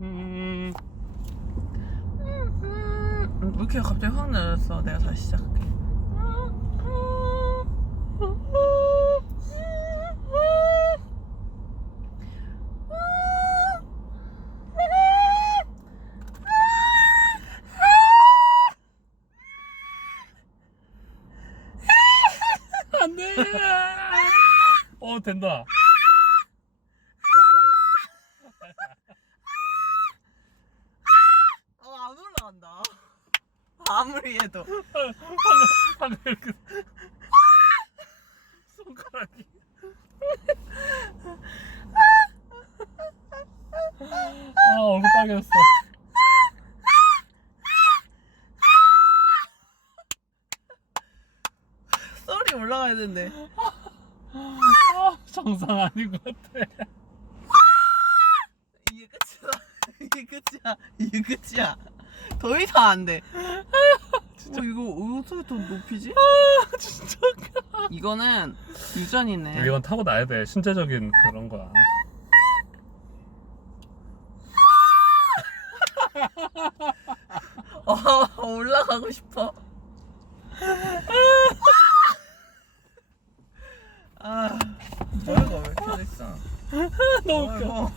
음, 왜 이렇게 갑자기 확 늦었어? 내가 다시 시작할게. 안 돼. 어, 된다. 어, 안 올라간다. 아무리 해도. 이렇게. 손가락이. 아, 얼굴 빨개졌어. 썰이 올라가야 되는데. 아, 정상 아닌 것 같아. 이게 끝이야. 이게 끝이야. 이게 끝이야. 더 이상 안 돼. 어, 이거 어떻게 더 높이지? 진짜. 이거는 유전이네. 이건 타고 나야 돼. 신체적인 그런 거야. 어, 올라가고 싶어. 아, 머리가 왜 이렇게 됐어? 너무 웃겨.